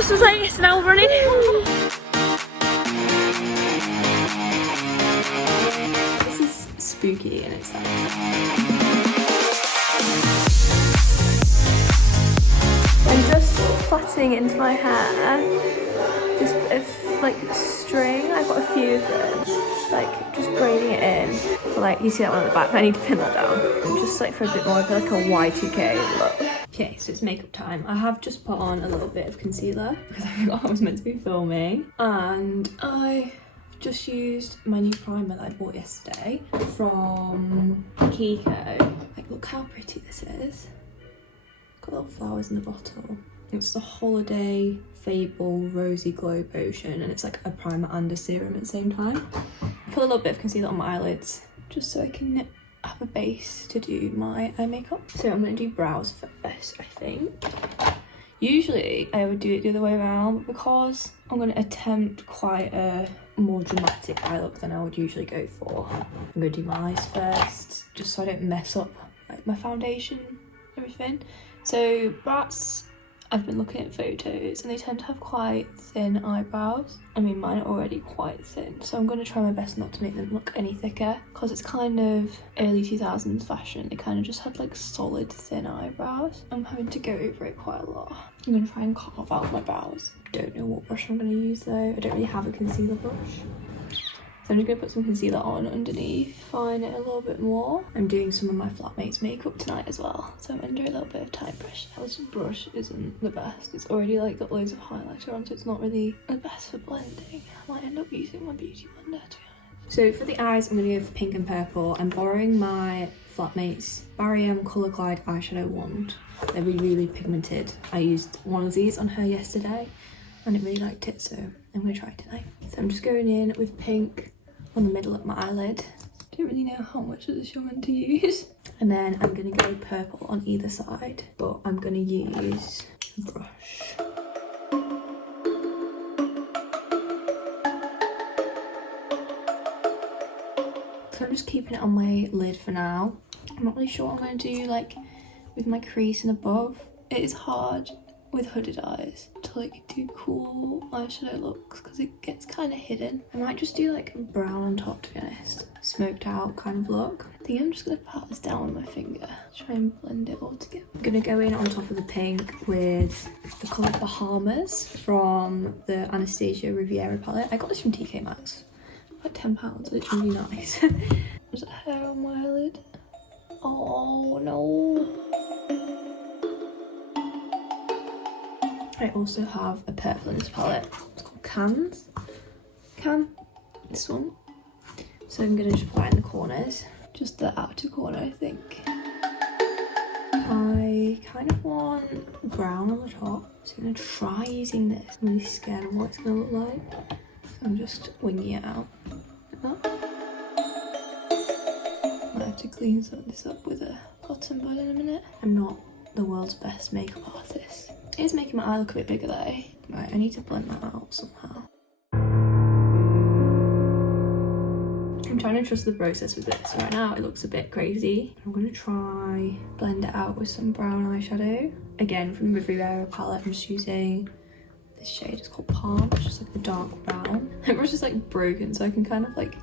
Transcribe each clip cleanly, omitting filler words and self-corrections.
bus was late, so now we're running. This is spooky in itself. I'm just plaiting into my hair this bit of like string. I've got a few of them, like just braiding it in. So, like, you see that one at the back, I need to pin that down. And just like for a bit more of like a Y2K look. Okay, so it's makeup time. I have just put on a little bit of concealer because I forgot I was meant to be filming. And I just used my new primer that I bought yesterday from Kiko. Like, look how pretty this is. Got little flowers in the bottle. It's the Holiday Fable Rosy Glow Potion, and it's like a primer and a serum at the same time. I put a little bit of concealer on my eyelids just so I can have a base to do my eye makeup. So I'm going to do brows first, I think. Usually I would do it the other way around, but because I'm going to attempt quite a more dramatic eye look than I would usually go for, I'm going to do my eyes first, just so I don't mess up like my foundation and everything. So bratz, I've been looking at photos and they tend to have quite thin eyebrows. I mean, mine are already quite thin, so I'm going to try my best not to make them look any thicker because it's kind of early 2000s fashion. They kind of just had like solid thin eyebrows. I'm having to go over it quite a lot. I'm going to try and carve out my brows. Don't know what brush I'm going to use though. I don't really have a concealer brush. So I'm just going to put some concealer on underneath, fine it a little bit more. I'm doing some of my flatmates makeup tonight as well, so I'm under a little bit of time pressure. This brush isn't the best. It's already like got loads of highlighter on, so it's not really the best for blending. I might end up using my beauty blender, to be honest. So for the eyes, I'm going to go for pink and purple. I'm borrowing my flatmates grwm Colour Glide eyeshadow wand. They're really, really pigmented. I used one of these on her yesterday and I really liked it, so I'm going to try it tonight. So I'm just going in with pink on the middle of my eyelid. Don't really know how much of this you're meant to use. And then I'm going to go purple on either side, but I'm going to use a brush. So I'm just keeping it on my lid for now. I'm not really sure what I'm going to do like with my crease and above. It is hard with hooded eyes to like do cool eyeshadow looks because it gets kind of hidden. I might just do like brown on top, to be honest. Smoked out kind of look. I think I'm just going to pat this down with my finger, try and blend it all together. I'm going to go in on top of the pink with the colour Bahamas from the Anastasia Riviera palette. I got this from TK Maxx, like £10, it's really nice. There's a hair on my eyelid. Oh no. I also have a purple in this palette. It's called this one. So I'm gonna just apply it in the corners, just the outer corner, I think. I kind of want brown on the top, so I'm gonna try using this. I'm really scared of what it's gonna look like, so I'm just winging it out like that. Might have to clean this up with a cotton bud in a minute. I'm not the world's best makeup artist. It is making my eye look a bit bigger though. Right, I need to blend that out somehow. I'm trying to trust the process with this. Right now it looks a bit crazy. I'm going to try blend it out with some brown eyeshadow. Again, from the Riviera palette, I'm just using this shade. It's called Palm. It's just like a dark brown. My brush is like broken, so I can kind of like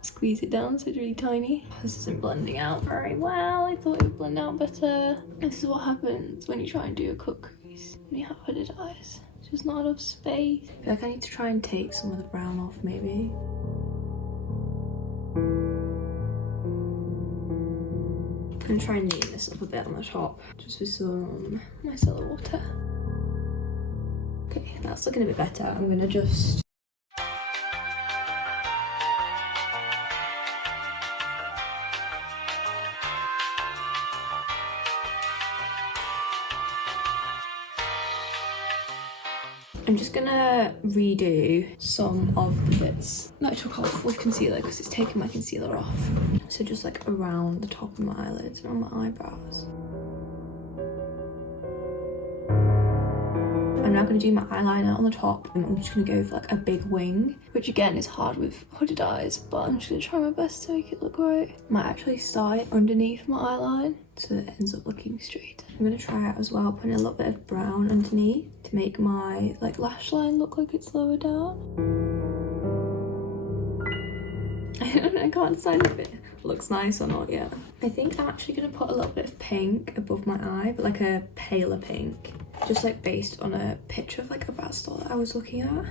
squeeze it down so it's really tiny. This isn't blending out very well. I thought it would blend out better. This is what happens when you try and do a cut crease when you have hooded eyes. It's just not enough space. I feel like I need to try and take some of the brown off maybe. I'm gonna try and neaten this up a bit on the top just with some micellar water. Okay, that's looking a bit better. I'm gonna just gonna redo some of the bits that I took off with concealer because it's taking my concealer off. So just like around the top of my eyelids and on my eyebrows. And I'm now going to do my eyeliner on the top, and I'm just going to go for like a big wing, which again is hard with hooded eyes, but I'm just going to try my best to make it look right. Might actually start underneath my eyeline so that it ends up looking straight. I'm going to try out as well putting a little bit of brown underneath to make my like lash line look like it's lower down. I can't decide if it looks nice or not yet. I think I'm actually going to put a little bit of pink above my eye, but like a paler pink, just like based on a picture of like a bristol that I was looking at.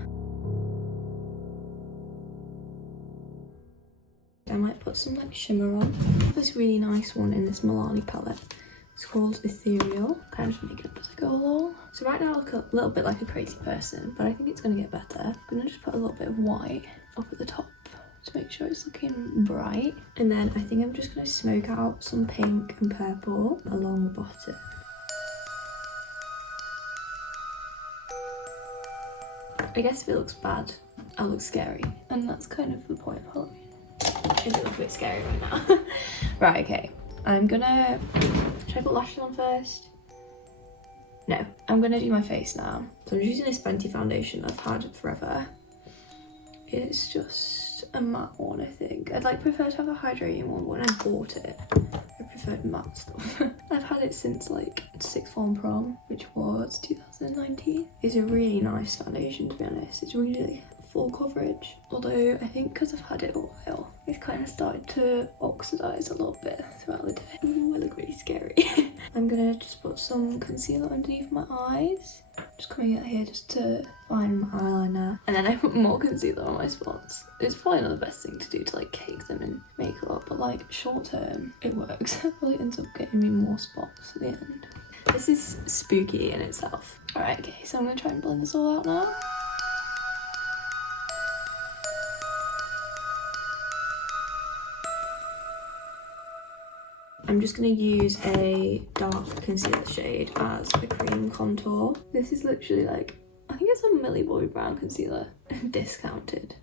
I might put some like shimmer on. This really nice one in this Milani palette. It's called Ethereal. Kind of just make it up as I go along. So right now I look a little bit like a crazy person, but I think it's going to get better. I'm going to just put a little bit of white up at the top to make sure it's looking bright. And then I think I'm just going to smoke out some pink and purple along the bottom. I guess if it looks bad, I'll look scary. And that's kind of the point of Halloween. It looks a bit scary right now. Right, okay. I'm gonna... Should I put lashes on first? No, I'm gonna do my face now. So I'm just using this Fenty foundation I've had forever. It's just a matte one, I think. I'd like prefer to have a hydrating one. When I bought it, I preferred matte stuff. I've had it since like sixth form prom, which was 2019. It's a really nice foundation, to be honest. It's really full coverage. Although I think because I've had it a while, it's kind of started to oxidize a little bit throughout the day. Ooh, I look really scary. I'm gonna just put some concealer underneath my eyes. Just coming out here just to find my eyeliner, and then I put more concealer on my spots. It's probably not the best thing to do to like cake them in makeup, but like short term it works. It probably ends up getting me more spots at the end. This is spooky in itself. Alright, okay, so I'm gonna try and blend this all out now. I'm just going to use a dark concealer shade as a cream contour. This is literally like, I think it's a Millie Boy Brown concealer, discounted.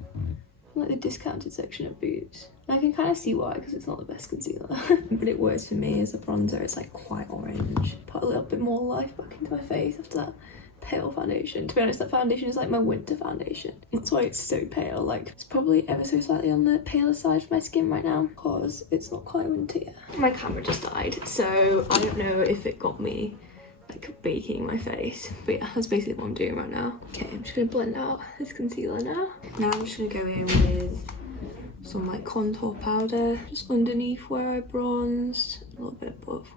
Like the discounted section of Boots. And I can kind of see why, because it's not the best concealer. But it works for me as a bronzer. It's like quite orange. Put a little bit more life back into my face after that pale foundation. To be honest, that foundation is like my winter foundation. That's why it's so pale. Like, it's probably ever so slightly on the paler side for my skin right now, because it's not quite winter yet. My camera just died, so I don't know if it got me like baking my face, but yeah, that's basically what I'm doing right now. Okay, I'm just gonna blend out this concealer now. Now I'm just gonna go in with some like contour powder just underneath where I bronzed, a little bit above,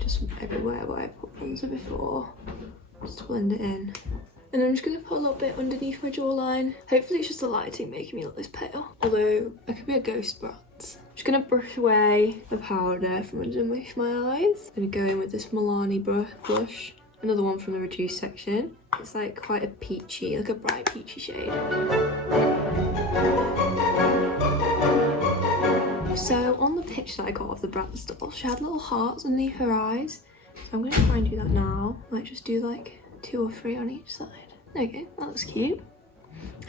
just everywhere where I put bronzer before. Just to blend it in. And I'm just going to put a little bit underneath my jawline. Hopefully it's just the lighting making me look this pale. Although, I could be a ghost bratz. I'm just going to brush away the powder from underneath my eyes. I'm going to go in with this Milani blush. Another one from the reduced section. It's like quite a peachy, like a bright peachy shade. So on the picture that I got of the bratz doll, she had little hearts underneath her eyes. So I'm going to try and do that now. Might just do like 2 or 3 on each side. There you go, that looks cute.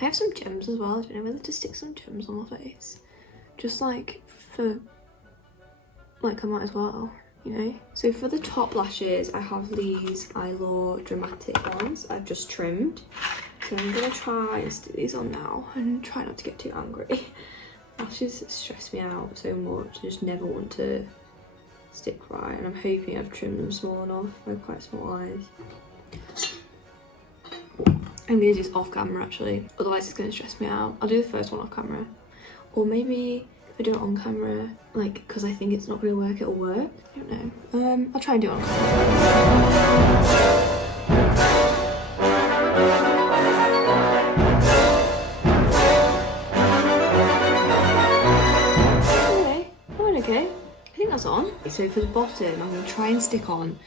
I have some gems as well. I don't know whether to stick some gems on my face. Just like for, like I might as well, you know. So for the top lashes, I have these Eyeliner dramatic ones I've just trimmed. So I'm going to try and stick these on now and try not to get too angry. Lashes stress me out so much. I just never want to stick right, and I'm hoping I've trimmed them small enough. I have quite small eyes. I'm gonna do this off camera actually, otherwise it's gonna stress me out. I'll do the first one off camera, or maybe if I do it on camera, like because I think it's not gonna work, it'll work. I don't know. I'll try and do it on camera. Okay, I think that's on. So for the bottom, I'm going to try and stick on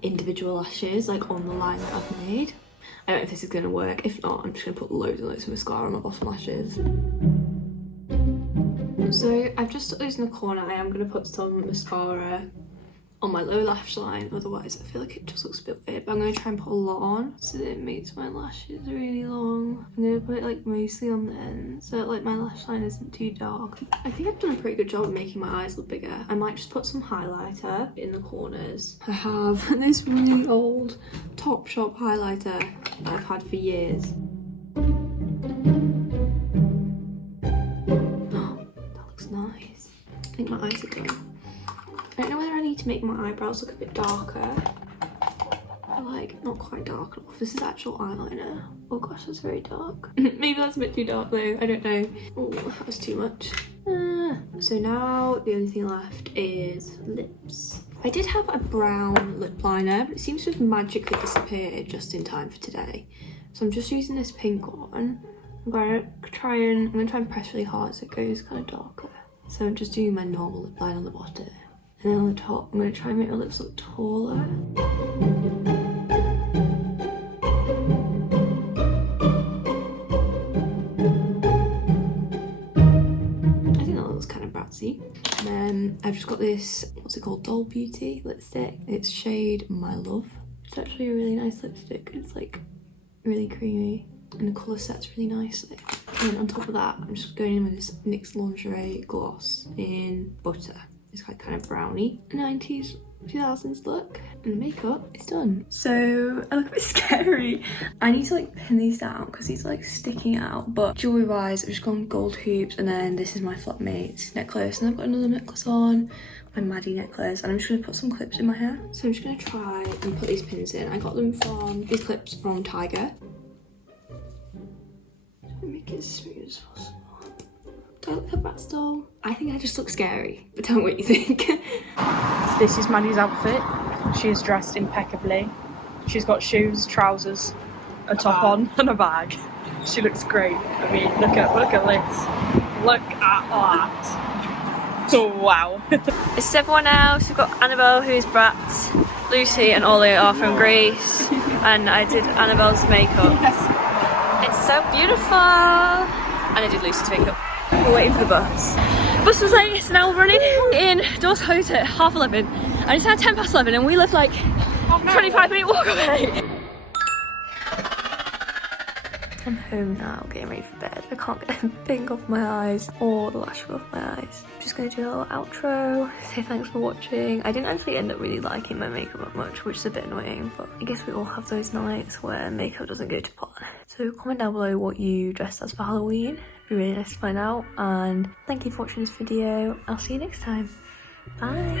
individual lashes, like on the line that I've made. I don't know if this is going to work. If not, I'm just going to put loads and loads of mascara on my bottom lashes. So I've just stuck those in the corner. I am going to put some mascara on my lower lash line, otherwise I feel like it just looks a bit weird. But I'm going to try and put a lot on so that it makes my lashes really long. I'm going to put it like mostly on the end so that like my lash line isn't too dark. I think I've done a pretty good job of making my eyes look bigger. I might just put some highlighter in the corners. I have this really old Topshop highlighter that I've had for years. That looks nice. I think my eyes are done. I don't know whether I need to make my eyebrows look a bit darker. They're like not quite dark enough. This is actual eyeliner. Oh gosh, that's very dark. Maybe that's a bit too dark though, I don't know. Oh, that was too much. So now the only thing left is lips. I did have a brown lip liner, but it seems to have magically disappeared just in time for today. So I'm just using this pink one. I'm gonna try and press really hard so it goes kind of darker. So I'm just doing my normal lip line on the bottom. And then on the top, I'm going to try and make my lips look taller. I think that looks kind of bratzy. And then I've just got this, what's it called, Doll Beauty lipstick. It's shade My Love. It's actually a really nice lipstick. It's like really creamy and the colour sets really nicely. And then on top of that, I'm just going in with this NYX Lingerie gloss in Butter. It's like kind of brownie 90s 2000s look, and the makeup is done. So I look a bit scary. I need to like pin these down because these are like sticking out, but jewelry wise I've just gone gold hoops, and then this is my flatmate's necklace, and I've got another necklace on, my Maddie necklace, and I'm just going to put some clips in my hair. So I'm just going to try and put these pins in. I got them from these clips from Tiger. Make it as smooth as possible. Do I look like a bratz doll? I think I just look scary, but tell me what you think. This is Maddie's outfit. She is dressed impeccably. She's got shoes, trousers, a top on, and a bag. She looks great. I mean, look at this. Look at that. Oh wow. It's everyone else. We've got Annabelle, who is Bratz, Lucy and Ollie are from Greece, and I did Annabelle's makeup. Yes. It's so beautiful. And I did Lucy's makeup. We're waiting for the bus. Bus was late, so now we're running in. Doors closed at 11:30, and it's now 11:10, and we live like 25-minute walk away. I'm home now, getting ready for bed. I can't get a thing off my eyes or the lash off my eyes. I'm just gonna do a little outro, say thanks for watching. I didn't actually end up really liking my makeup that much, which is a bit annoying, but I guess we all have those nights where makeup doesn't go to pot. So comment down below what you dressed as for Halloween. It'd be really nice to find out, and thank you for watching this video. I'll see you next time. Bye.